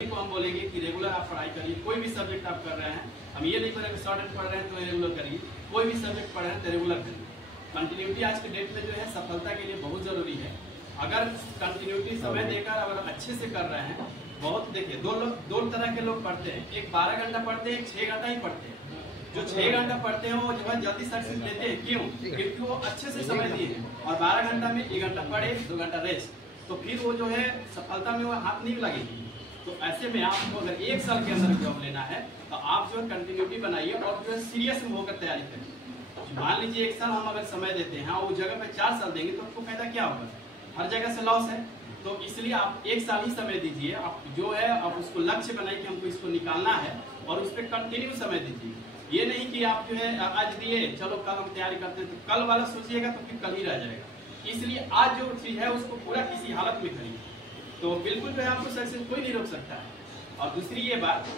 को हम बोलेंगे कि रेगुलर आप पढ़ाई करिए। कोई भी सब्जेक्ट आप कर रहे हैं, हम ये नहीं करेंगे शॉर्ट एंड पढ़ रहे हैं तो रेगुलर करिए। कोई भी सब्जेक्ट पढ़ रहे हैं तो रेगुलर करिए। कंटिन्यूटी आज के डेट में जो है सफलता के लिए बहुत जरूरी है। अगर कंटिन्यूटी समय देकर अगर अच्छे से कर रहे हैं, बहुत देखिए दो तरह के लोग पढ़ते हैं, एक 12 घंटा पढ़ते हैं, एक 6 घंटा ही पढ़ते हैं। जो 6 घंटा पढ़ते हैं वो जो है जल्दी सक्सेस लेते हैं। क्यों? क्योंकि वो अच्छे से समय दिए हैं। और 12 घंटा में 1 घंटा पढ़े, 2 घंटा रेस्ट, तो फिर वो जो है सफलता में वो हाथ नहीं लगेगी। तो ऐसे में आपको अगर 1 साल के अंदर जॉब लेना है तो आप जो है कंटिन्यूटी बनाइए और जो है सीरियस होकर तैयारी करिए। मान लीजिए 1 साल हम अगर समय देते हैं और उस जगह पे 4 साल देंगे तो आपको फायदा क्या होगा? हर जगह से लॉस है। तो इसलिए आप 1 साल ही समय दीजिए। आप जो है आप उसको लक्ष्य बनाइए कि हमको इसको निकालना है और उस पर कंटिन्यू समय दीजिए। ये नहीं कि आप जो है आज दिए चलो कल हम तैयारी करते हैं, तो कल वाला सोचिएगा तो फिर कल ही रह जाएगा। इसलिए आज जो चीज है उसको पूरा किसी हालत में करिए, तो बिल्कुल जो है आपको सक्सेस कोई नहीं रोक सकता है। और दूसरी ये बात,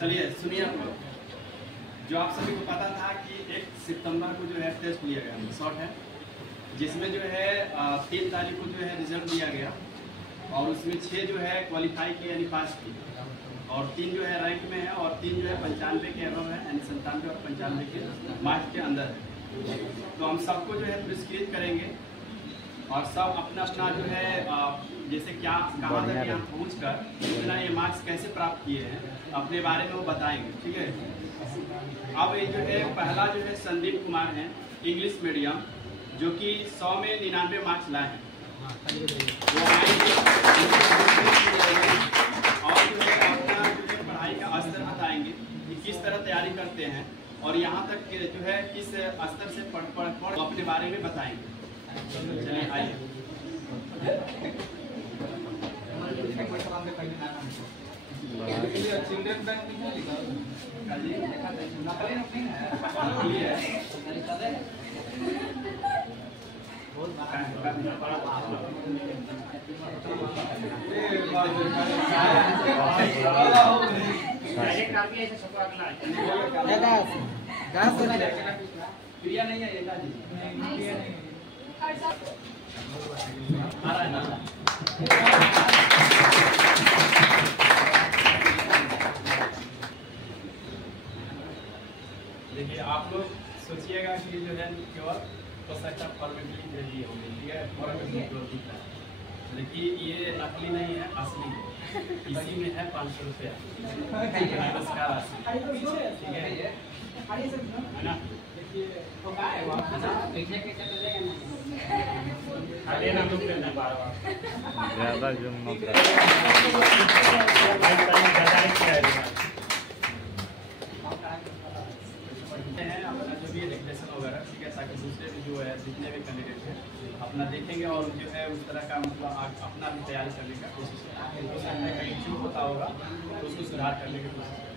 चलिए सुनिए, आपको जो आप सभी को पता था कि 1 सितंबर को जो है टेस्ट लिया गया, शॉर्ट है, जिसमें जो है 3 तारीख को जो है रिजल्ट दिया गया और उसमें 6 जो है क्वालिफाई किए यानी पास किए और 3 जो है रैंक में है और 3 जो है 95 के अबव है यानी 97 और 95 के मार्क्स के अंदर है। तो हम सबको जो है पुरस्कृत करेंगे और सब अपना अपना जो है जैसे क्या कहाँ तक यहाँ पहुँच कर इतना ये मार्क्स कैसे प्राप्त किए हैं अपने बारे में वो बताएंगे। ठीक है। अब ये जो है पहला जो है संदीप कुमार हैं, इंग्लिश मीडियम, जो कि 100 में 99 मार्क्स लाए हैं। और जो है अपना जो है पढ़ाई का स्तर बताएंगे कि किस तरह तैयारी करते हैं और यहाँ तक जो है किस स्तर से पढ़ अपने बारे में बताएंगे। चलिए आइए। चिल्ड्रन बैंक प्रिया नहीं है देखिए, आप लोग सोचिएगा कि जो है केवल बस अच्छा फॉर्मेलिटी दे दिए होंगे। ठीक है, फॉर्मेलिटी होता है, लेकिन ये नकली नहीं है, असली है। इसी में है 500 रुपया पुरस्कार राशि। ठीक है ना? ज़्यादा जूम मत अपना जो भी रेगुलेशन वगैरह, ठीक है, ताकि दूसरे भी जो है जितने भी कैंडिडेट हैं अपना देखेंगे और जो है उस तरह का मतलब अपना भी तैयारी करने का कोशिश करें। हो सकता है कहीं चूक होता होगा तो उसको सुधार करने की कोशिश करें।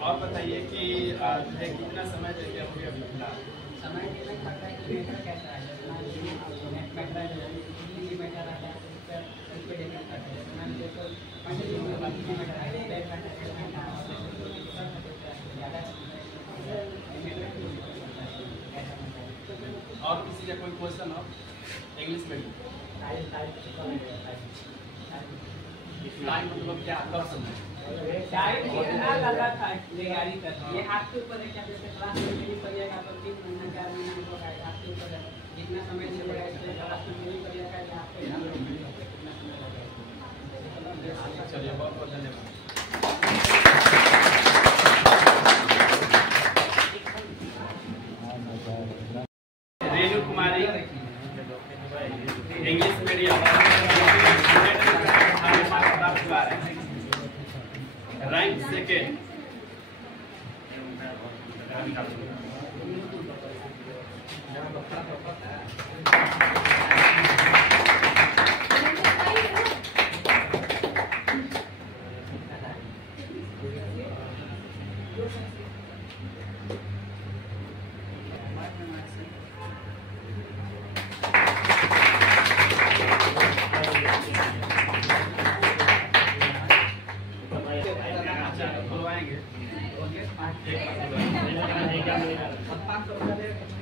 और बताइए कि कितना समय देते होंगे अभी फिलहाल? समय कैसा है? और किसी का कोई क्वेश्चन हो इंग्लिश में? टाइम मतलब क्या कर सकते हैं? टाइम कितना लगा था तैयारी करने? ये आपके ऊपर है, क्या क्लास में नहीं पढ़िएगा तो 3 महीना 4 महीना होगा, आपके ऊपर है। जितना समय चलेगा इसलिए क्लास में नहीं पढ़िएगा या आपको चलिए, बहुत बहुत धन्यवाद। रेणु कुमारी, इंग्लिश मीडियम, रैंक 2nd।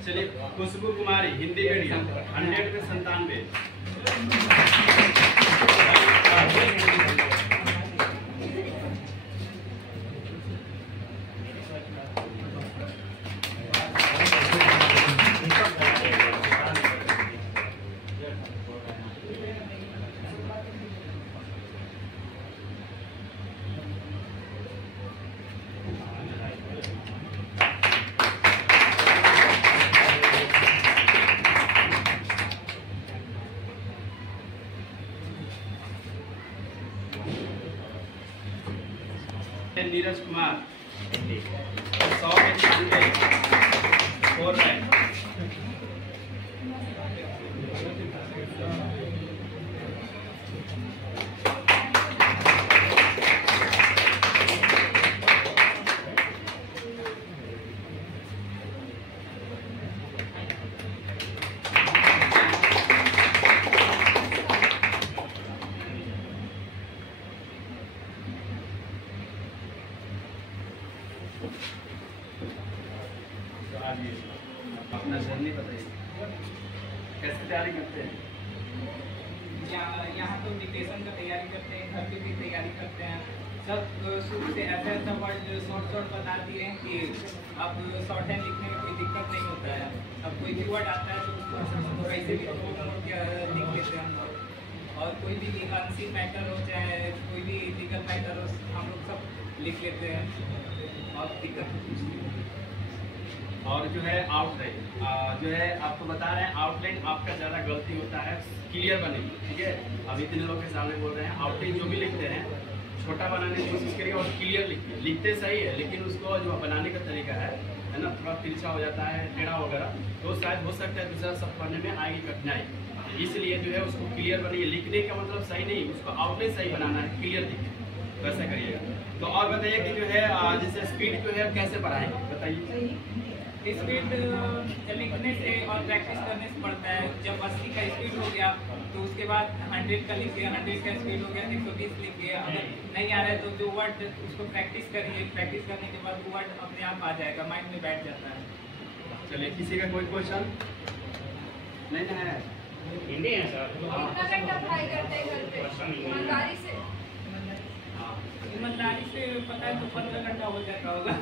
चलिए खुशबू कुमारी हिंदी मीडियम 100 में 97। नीरज कुमार 100 में 96 4 रैंक। अपना जर्नी बताइए, कैसे तैयारी करते हैं? यहाँ तो डिप्रेशन का तैयारी करते हैं, घर पे भी तैयारी करते हैं। सब शुरू से ऐसा ऐसा वर्ड शॉर्ट बता दिए हैं कि अब शॉर्ट हैंड लिखने में कोई दिक्कत नहीं होता है। अब कोई भी वर्ड आता है तो उसको कैसे भी लिख लेते हैं हम लोग। और कोई भी अनसीन मैटर हो चाहे कोई भी लीगल मैटर हो, हम लोग सब लिख लेते हैं और दिक्कत कुछ नहीं होती। और जो है आउटलाइन जो है आपको बता रहे हैं, आउटलाइन आपका ज़्यादा गलती होता है क्लियर बने, ठीक है। अब इतने लोगों के सामने बोल रहे हैं, आउटलाइन जो भी लिखते हैं छोटा बनाने की कोशिश करिए और क्लियर लिखिए। लिखते सही है लेकिन उसको जो बनाने का तरीका है ना, थोड़ा तिरछा हो जाता है, टेढ़ा वगैरह, तो शायद हो सकता है दूसरा सब पढ़ने में आएगी कठिनाई। इसलिए जो है उसको क्लियर बनाइए। लिखने का मतलब सही नहीं, उसको आउटलाइन सही बनाना है, क्लियर लिखिए, वैसा करिएगा। तो और बताइए कि जो है जैसे स्पीड जो है कैसे बढ़ाएंगे, बताइए। स्पीड लिखने से और प्रैक्टिस करने से बढ़ता है। जब 80 का स्पीड हो गया तो उसके बाद 100 का लिखिए, 100 का स्पीड हो गया 120 लिखिए। अगर नहीं आ रहा है तो जो वर्ड उसको प्रैक्टिस करिए, प्रैक्टिस करने के बाद वो वर्ड अपने आप आ जाएगा, माइंड में बैठ जाता है। चलिए, किसी का कोई क्वेश्चन नहीं है? हिंदी है सर। कितना घंटा पढ़ाई करते हैं घर पे ईमानदारी से? ईमानदारी से पता है तो 15 घंटा हो जाता होगा।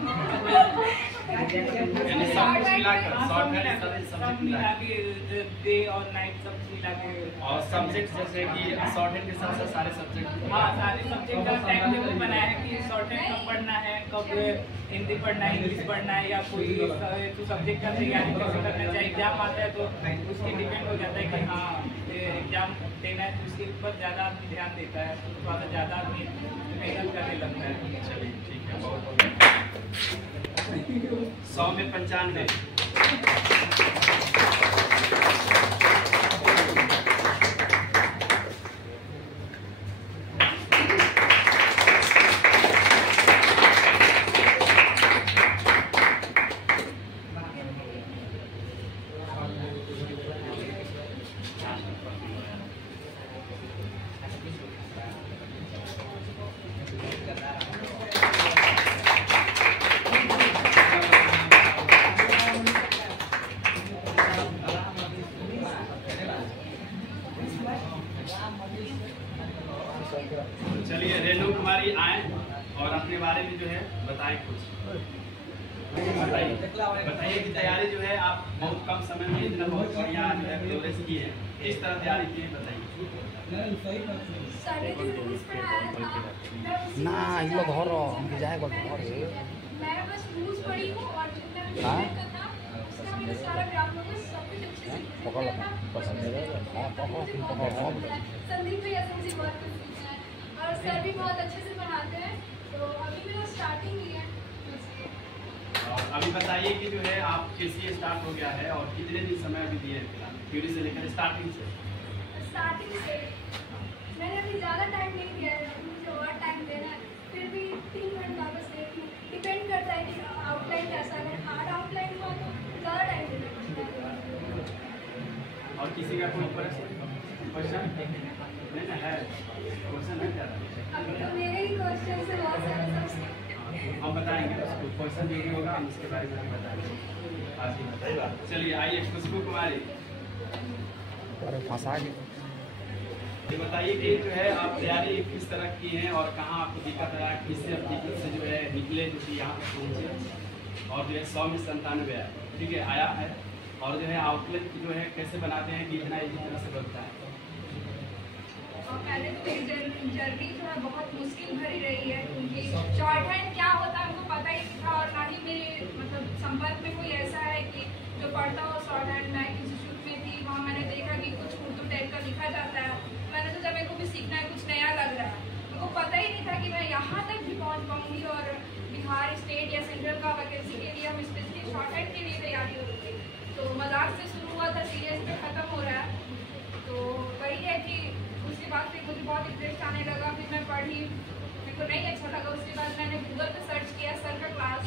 यानी सब कुछ मिलाकर शॉर्ट हैंड सब मिला के डे और नाइट सब मिला के। और सब्जेक्ट जैसे कि शॉर्ट हैंड के साथ साथ सारे सब्जेक्ट? हाँ, सारे सब्जेक्ट का टाइम टेबल बनाया है कि शॉर्ट हैंड कब पढ़ना है, कब हिंदी पढ़ना है, इंग्लिश पढ़ना है, या कोई तो सब्जेक्ट का तैयारी कैसे करना चाहिए। एग्जाम आता है तो उसके डिपेंड हो जाता है कि हाँ एग्जाम देना है तो उसके ऊपर ज़्यादा आदमी ध्यान देता है, तो थोड़ा सा ज़्यादा आदमी मेहनत करने लगता है। चलिए ठीक है, बहुत हो गया। 100 में 95। चलिए, रेणु कुमारी आए और अपने बारे में जो है बताएं कुछ। बताइए कि तैयारी जो है आप बहुत कम समय में इतना बहुत बढ़िया जो है प्रोग्रेस की है, किस तरह तैयारी की है बताइए। ना इलो घर हम जाए घर मैं बस रूल्स पढ़ी हूं और जितना भी करना था उसका मैंने सारा ग्रामर में सब कुछ अच्छे से पकड़ पसंद है। संदीप भैया से बहुत कुछ सीखना है और सर भी बहुत अच्छे से पढ़ाते हैं, तो अभी मेरा स्टार्टिंग ही है। और अभी बताइए कि जो है आप कैसे स्टार्ट हो गया है और कितने दिन समय अभी दिए फिलहाल, थ्योरी से लेकर स्टार्टिंग से? मैंने अभी ज़्यादा टाइम नहीं दिया है, मुझे और टाइम देना है, फिर भी 3 घंटा बस देती हूँ। डिपेंड करता है कि आउटलाइन कैसा है, हार्ड आउटलाइन हुआ तो ज़्यादा टाइम देना पड़ता है। और किसी का कोई क्वेश्चन नहीं ना है? क्वेश्चन है क्या? अभी तो मेरे ही क्वेश्चन से बहुत सारे सब हम बताएंगे, क्वेश्चन जो भी होगा हम इसके बारे में भी बताएंगे। चलिए आइए खुशबू कुमारी, अरे फंसा के ये बताइए कि जो है आप तैयारी किस तरह की हैं और कहाँ आपको दिक्कत आया, किससे अब दिक्कत से जो है निकले, जो कि यहाँ तक पहुँचे और जो है 100 में 97 आया, ठीक है आया है। और जो है आउटलेट जो है कैसे बनाते हैं कि इतना इसी तरह से बनता है? और पहले तो मेरी जर्नी जो है बहुत मुश्किल भरी रही है, क्योंकि शॉर्ट हैंड क्या होता है हमको पता ही नहीं था, और ना ही मेरे मतलब संपर्क में कोई ऐसा है कि जो पढ़ता हो शॉर्ट हैंड। मैं इंस्टीट्यूट में थी, वहाँ मैंने देखा कि कुछ उर्दू टाइप का लिखा जाता है। मैंने सोचा मेरे को भी सीखना है, कुछ नया लग रहा है। मेरे को पता ही नहीं था कि मैं यहाँ तक भी पहुँच पाऊँगी, और बिहार स्टेट या सेंट्रल का वैकेंसी के लिए हम स्पेशली शॉर्ट हैंड के लिए तैयारी हो रही थी। तो मजाक से शुरू हुआ था, सीरियस पे ख़त्म हो रहा है। तो वही है कि उसके बाद फिर मुझे बहुत इंटरेस्ट आने लगा, फिर मैं पढ़ी, मेरे को नहीं अच्छा लगा। उसके बाद मैंने गूगल पे सर्च किया सर का क्लास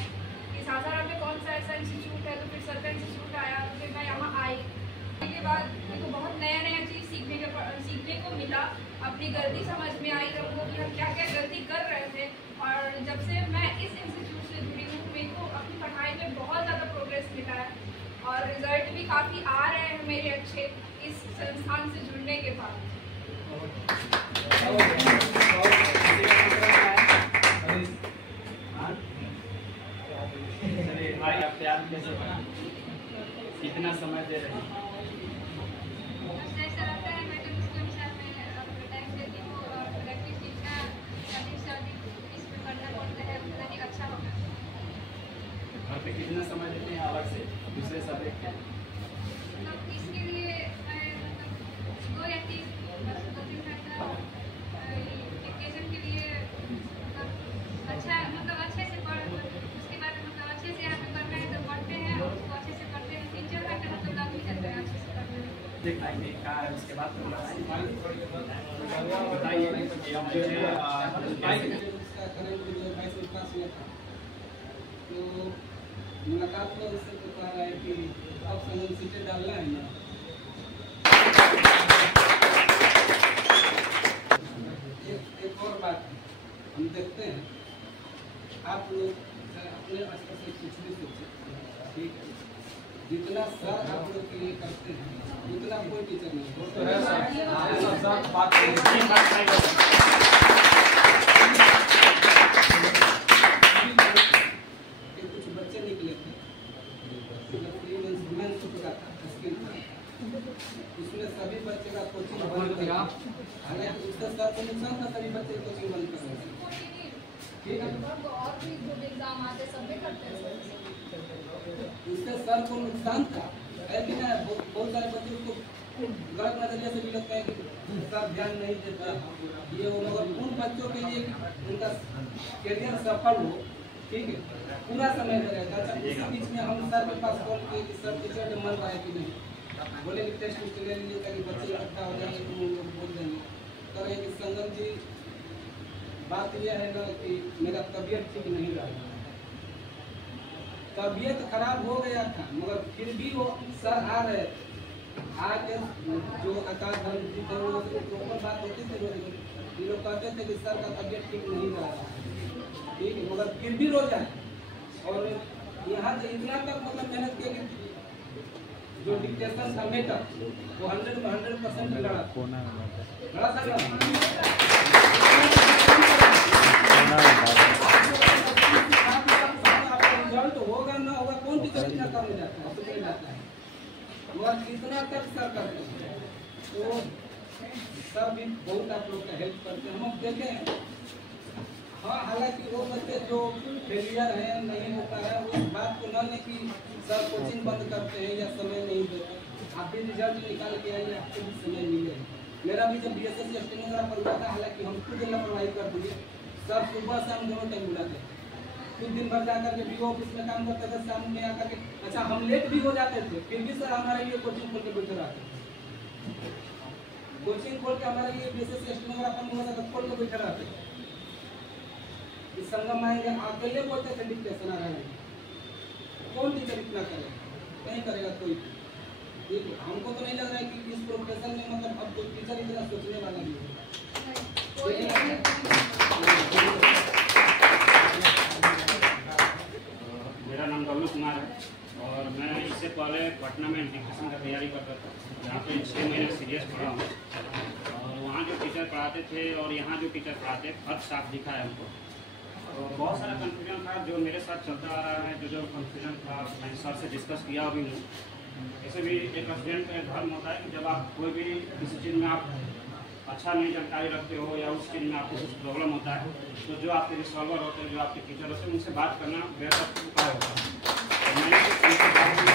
कि सासाराम में कौन सा ऐसा इंस्टीट्यूट है, तो फिर सर का इंस्टीट्यूट आया, फिर मैं यहाँ आई। उसके बाद मेरे को बहुत नया नया चीज़ सीखने को मिला, अपनी गलती समझ में आई हमको कि हम क्या क्या गलती कर रहे थे। और जब से मैं इस इंस्टीट्यूट से जुड़ी हूँ, मेरे को अपनी पढ़ाई में बहुत ज़्यादा प्रोग्रेस मिला है, और रिजल्ट भी काफ़ी आ रहे हैं मेरे अच्छे इस संस्थान से जुड़ने के बाद। भाई आप तैयार कैसे बना, कितना समय दे रहे हैं? ऐसा लगता है मैं जब उसके अनुसार मैं टाइम देती हूँ, और प्रैक्टिस जितना अधिक से अधिक इसमें करना पड़ता है उतना ही अच्छा होगा। घर पे कितना समय देते हैं अलग से दूसरे सब्जेक्ट के? मतलब इसके लिए मैं मतलब 2 या 3 बस 2-3 घंटा वेकेशन के लिए मतलब अच्छा मतलब अच्छे से पढ़, उसके बाद मतलब अच्छे से यहाँ पे करना है तो पढ़ते हैं, और उसको अच्छे से करते हैं। 3-4 घंटे मतलब लग भी जाता है अच्छे से करने में। देखिए कहा है उसके बाद बताइए कि अब जो है तो मुलाकात में उससे तो कह रहा है कि अब संगम सीटें डालना है ना। एक और बात हम देखते हैं, आप लोग अपने स्तर से कुछ भी सोचे, ठीक है, जितना सर आप लोग के लिए करते हैं उतना कोई टीचर नहीं कुछ बच्चे निकले थे, उसमें सभी बच्चे का कोचिंग बंद कर, हालांकि उसका सर को नुकसान था, सभी बच्चे कोचिंग बंद कर रहे थे, ठीक है। और भी जो एग्जाम आते सब भी करते हैं, उससे सर को नुकसान था, लेकिन बहुत सारे बच्चे उसको गलत नजरिए से भी लगता है कि सर ध्यान नहीं देता ये वो, मगर उन बच्चों के लिए उनका करियर सफल हो, ठीक है, पूरा समय दे रहा था। इसी बीच में हम सर के पास कॉल किए कि सर टीचर मन रहा है कि नहीं, बोले कि टेस्ट उसके ले लीजिए ताकि बच्चे इकट्ठा हो जाएंगे तो हम लोग बोल देंगे। कह रहे कि संगम जी बात यह है ना कि मेरा तबीयत ठीक नहीं रहा, तबीयत खराब हो गया था, मगर फिर भी वो सर आ रहे आके जो आकाश धर्म जी थे वो ऊपर बात होती थी, ये लोग कहते थे कि सर का तबीयत ठीक नहीं रहा, ठीक है, मगर फिर भी रो जाए। और यहाँ से इतना तक मतलब मेहनत किया कि जो डिक्टेशन था मेटर वो 100 में 100% लड़ा था। रिजल्ट होगा ना होगा कौन टीचर इतना करने जाता है, मगर कितना तक सर करते हैं, तो सब भी बहुत आप लोग का हेल्प करते हैं। हम देखे हैं, हाँ, हालांकि वो बच्चे जो फेलियर है नहीं हो पा रहा है, उस बात को न ले कि सर कोचिंग बंद करते हैं या समय नहीं देते, आप भी रिजल्ट निकाल के आइए, आपको भी समय मिलेगा। मेरा भी जब BSS स्टेनोग्राफर हुआ था, हालांकि हम खुद लापरवाही कर दिए, सर सुबह शाम दोनों टाइम बुलाते थे, कुछ दिन भर जाकर के BO ऑफिस में काम करते थे, शाम में आकर के अच्छा हम लेट भी हो जाते थे, फिर भी सर हमारे लिए कोचिंग खोल के बैठे रहते थे, कोचिंग खोल के हमारे लिए BSS स्टेनोग्राफर में होता था, खोल के बैठे रहते थे। इस संगम आएंगे अकेले बोलते थे डिक्टेशन आ रहा है, कौन टीचर इतना करेगा, नहीं करेगा कोई। हमको तो नहीं लग रहा है कि इस प्रोफेशन में मतलब अब कोई टीचर इतना सोचने वाला नहीं है। मेरा नाम डब्लू कुमार है और मैं तैयारी करता था, जहाँ पे 6 महीने सीरियस पढ़ा हूँ। और वहाँ जो टीचर पढ़ाते थे और यहाँ जो टीचर पढ़ाते, फर्क साफ दिखा है हमको। तो बहुत सारा कन्फ्यूजन था जो मेरे साथ चलता आ रहा है। जो कन्फ्यूजन था मैं सर से डिस्कस किया भी हूँ। ऐसे भी एक स्टूडेंट का धर्म होता है कि जब आप कोई भी किसी चीज़ में आप अच्छा नहीं जानकारी रखते हो या उस चीज़ में आपको कुछ प्रॉब्लम होता है, तो जो आपके रिसॉल्वर होते हैं, जो आपके टीचर होते हैं, उनसे बात करना बेहतर उपाय होता है। तो मैंने उनसे बात की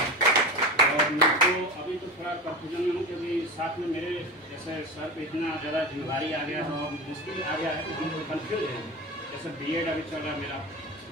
और मुझको अभी तो थोड़ा कन्फ्यूजन में हूँ, क्योंकि साथ में मेरे जैसे सर पे इतना ज़्यादा जिम्मेदारी आ गया है और मुश्किल आ गया है कि हम कन्फ्यूज हैं। जैसे बीएड अभी चल रहा है मेरा,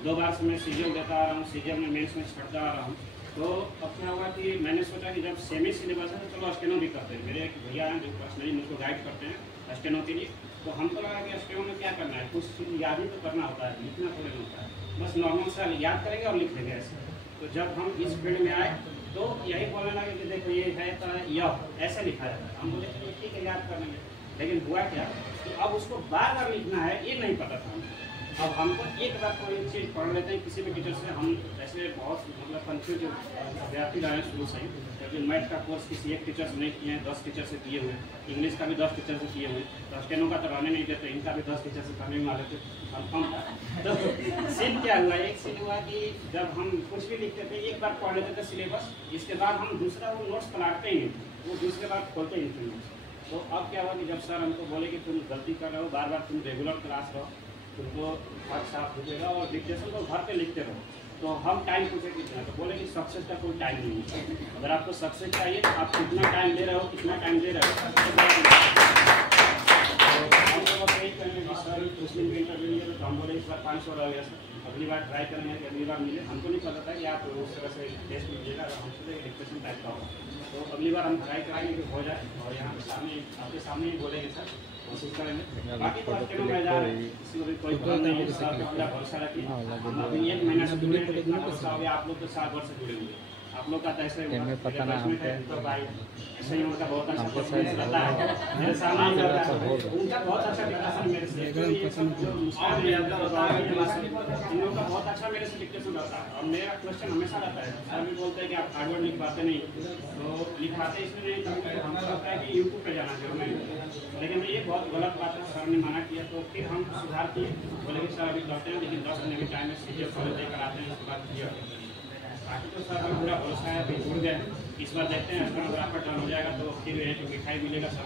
2 बार से मैं सीजीएल देता आ रहा हूँ, सीजीएल में मेंस में छटता आ रहा हूँ। तो अब क्या हुआ कि मैंने सोचा कि जब सेमी सिलेबस है तो चलो स्टेनो भी करते हैं। मेरे एक भैया हैं जो पर्सनली मुझको गाइड करते हैं स्टेनो के लिए। तो हमको लगा कि स्टेनो में क्या करना है, कुछ चीज़ याद ही तो करना होता है, लिखना थोड़ा नहीं होता है, बस नॉर्मल सा याद करेंगे और लिख देंगे ऐसे। तो जब हम इस फील्ड में आए तो यही बोलने लगे कि देखो ये है तो यह ऐसे लिखा जाता है। हम बोले कि ठीक है याद कर लेंगे, लेकिन हुआ क्या कि अब उसको बार बार लिखना है ये नहीं पता था हमको। अब हमको एक बार कोई चीज़ पढ़ लेते हैं किसी भी टीचर से, हम ऐसे बहुत मतलब कन्फ्यूज विद्यार्थी रहे हैं शुरू से ही, क्योंकि मैथ का कोर्स किसी एक टीचर से नहीं किए हैं, 10 टीचर से किए हुए, इंग्लिश का भी 10 टीचर से किए हुए, तो स्टेनो का तो रहने नहीं देते, इनका भी 10 टीचर से करने वाले थे कन्फर्म था। तो सीन क्या हुआ, एक सीन हुआ कि जब हम कुछ भी लिखते थे एक बार पढ़ लेते थे सिलेबस, इसके बाद हम दूसरा वो नोट्स पलटते ही नहीं, वो दूसरे बार खोलते ही नहीं थे। तो अब क्या हुआ कि जब सर हमको बोले कि तुम गलती कर रहे हो, बार बार तुम रेगुलर क्लास रहो, तुमको फर्क साफ दिखेगा और डिक्टेशन को घर पे लिखते रहो। तो हम टाइम पूछे कितना, तो बोले कि सक्सेस का कोई टाइम नहीं है, अगर आपको सक्सेस चाहिए तो आप कितना टाइम दे रहे हो, कितना टाइम दे रहे हो। हम लोग यही करेंगे कि सर मुस्लिम के इंटरव्यू लिए तो हम बोले इस बार 500 रह गया सर, अगली बार ट्राई करेंगे कि अगली बार मिले। हमको नहीं पता था कि आप उस तरह से टेस्ट लीजिएगा, हम सोचे डिक्टेशन टाइप का होगा। तो अगली बार हम ट्राई करेंगे कि हो जाए और यहाँ पे सामने आपके सामने ही बोलेंगे सर, कोशिश करेंगे। बाकी तो आपके में जा रहे हैं, किसी को भी कोई भरोसा नहीं है, सर पे पूरा भरोसा रखिए। हम अभी 1 महीना से जुड़े हैं, इतना भरोसा हो गया। आप लोग तो 7 वर्ष से जुड़े हुए, आप लोग का तो ऐसे पता ना तो भाई ऐसे ही उनका बहुत अच्छा परफॉर्मेंस रहता है, मेरे सामने ही रहता है, उनका बहुत अच्छा डिक्टेशन मेरे से, ये सब जो मुस्कान में आता होता है इन लोगों का बहुत अच्छा मेरे से डिक्टेशन रहता है। और मेरा क्वेश्चन हमेशा रहता है, सर भी बोलते हैं कि आप हार्डवर्ड लिख पाते नहीं, तो लिखाते इसमें नहीं, कभी हमको लगता है कि यूट्यूब पे जाना चाहिए मैं, लेकिन ये बहुत गलत बात है। सर ने मना किया तो फिर हम सुधार किए, बोले कि सर अभी करते हैं, लेकिन 10 महीने के टाइम में सीजीएल कॉलेज लेकर आते हैं, उसके बाद क्लियर करते हैं। बाकी तो सर हमें पूरा भरोसा है, अभी जुड़ गए, इस बार देखते हैं स्टेनोग्राफर टर्न हो जाएगा तो फिर ये जो मिठाई मिलेगा सर।